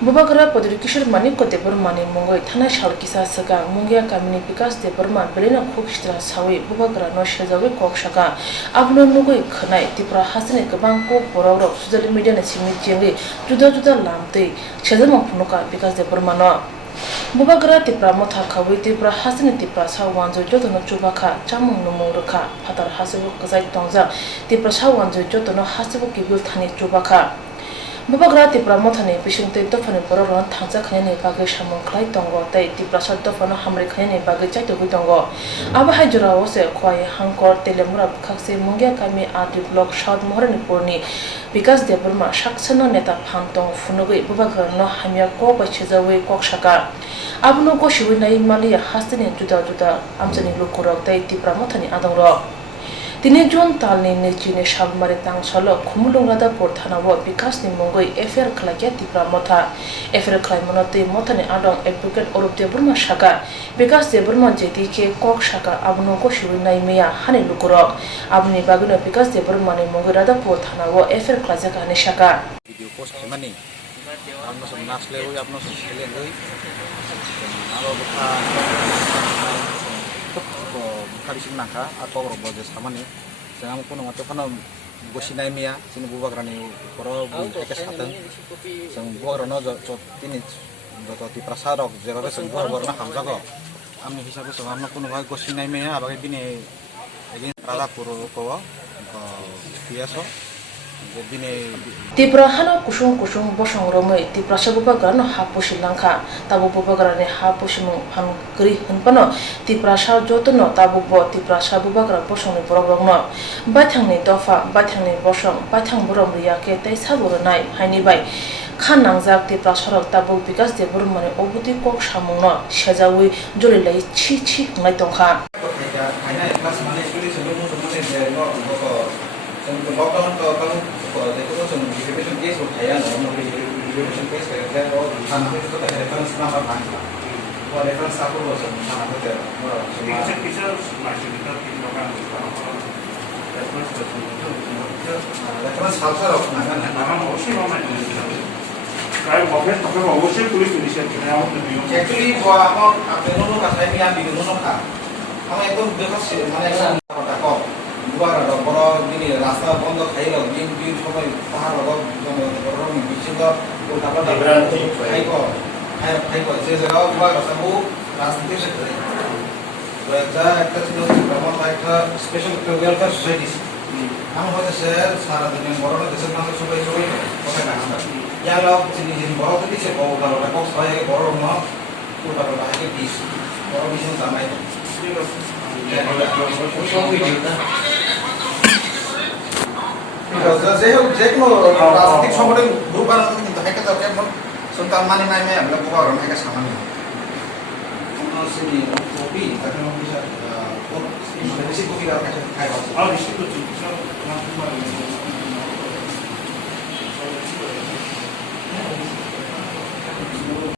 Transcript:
Bubagrano Podrikishir Maniko de Burmani mungwi Thana Shalkisa Saga Mungia Kamini Bikash de Burman Belena Kukshtra Sawi Bubagrano Shazawi Kokshaka Abno Nugui Khanai TIPRA Hasane Kabanko Bororo Social Media Simi Jeli Juda Lamte Chazama Punuka Bikash de Burmano Bubagrano TIPRA motha Kawi TIPRA Hasane TIPRA Sawanzo Jotono Chubaka Chamung Numuruka Patar Hasabu Kazai Tongza TIPRA Sawanzo Jotono Hasabu Kibil Thani Chubaka Bubagrano TIPRA mothani Bishungte Dofani Bororon Tangza Khanyani Bagi Shamung Klai Tongo Tai TIPRA Dofano Hamri Khanyani Bagi Chaito Tongo Aba Hajura Ose Kwai Hankor Telemura Kakse Mungia Kami Adi Block Shad Mohani Purni Bikash DB Shaksano Neta Pantong Funugui Bubagrano hamya kokbai Chizawi Kokshaka Abno Goshiwinai Mali Hastini Juda Amzani Lukurok Tai TIPRA mothani Adongro Tini June Talni Nichine Shabmari Tang Solo, Kumulungada Portanawa, Bikash mungwi FIR khlaikha TIPRA motha, FIR khwlaimonote mothani adong advocate Orupte Burma Shaka, Bikash DB JTK Kok Shaka, Abno Goshiwinai Mia, Hani Lukurok, Abni Bagino Bikash DB mungwi Rada Portanawa, FIR khlaikha Hani Shaka. Video post money. Amno some nash level, amno some skilling level. Kalising nangka atau robo jas kamane jangan pun ngato kana gosinai mia sini Bubagrano koro ekes kateng sang Bubagrano jot tini jot TIPRA sarok jero sing Bubagrano hamjago amni hisabe so amno pun gosinai mia abage bine egin rada puro ko piaso TIPRA hano kusung bosong romoi TIPRA Bubagrano hapushi langka tabu Bubagrano hapushimung hankri hanpano TIPRA jotono tabu bo TIPRA Bubagrano bosong ni borogno bathangni dofa bathangni bosong bathang borom riyake tai saburonai haini bai khan nangjak TIPRA sorok tabu Bikash DB mane obuti kok samungno sejawi jolilai chi ngai tongkha lockdown kalau itu kan verification case udah verification case kayak tanah itu kan reference number kan reference aku loh tanah itu bisa masih kita tindakan reference halsa loh nama masih lama kayak mobil tapi masih tulis tulisan actually gua mau apa dulu kasih ini yang bikin dulu kan kalau itu bebas mana yang tak Bubagrano boro gini rasta bondo khailo bin সময় পাহাড় logo বড় বিচিন্দ কলকাতা খাইকো যে জায়গা Bubagrano সাবু রাজনীতি ক্ষেত্রে তো একটা ছিল ব্রহ্ম একটা স্পেশাল ওয়েলফেয়ার সোসাইটি আমার হচ্ছে স্যার সারা দিন বড় দেশের মানুষ সবাই কথা না আমরা ইয়া লোক যিনি বড় দিছে বড় কক্স হয় বড় ন কলকাতা হাইকে বিশ বড় বিশন জামাই যেকোনো রাজনৈতিক সংগঠন গ্রুপ বানাতে কিন্তু হাইকে যাওয়া কেমন সন্তান মানে নাই মে আমরা Bubagrano হাইকে সামান্য কপি তাকে বেশি কপি আর কাছে খাই আর বেশি তো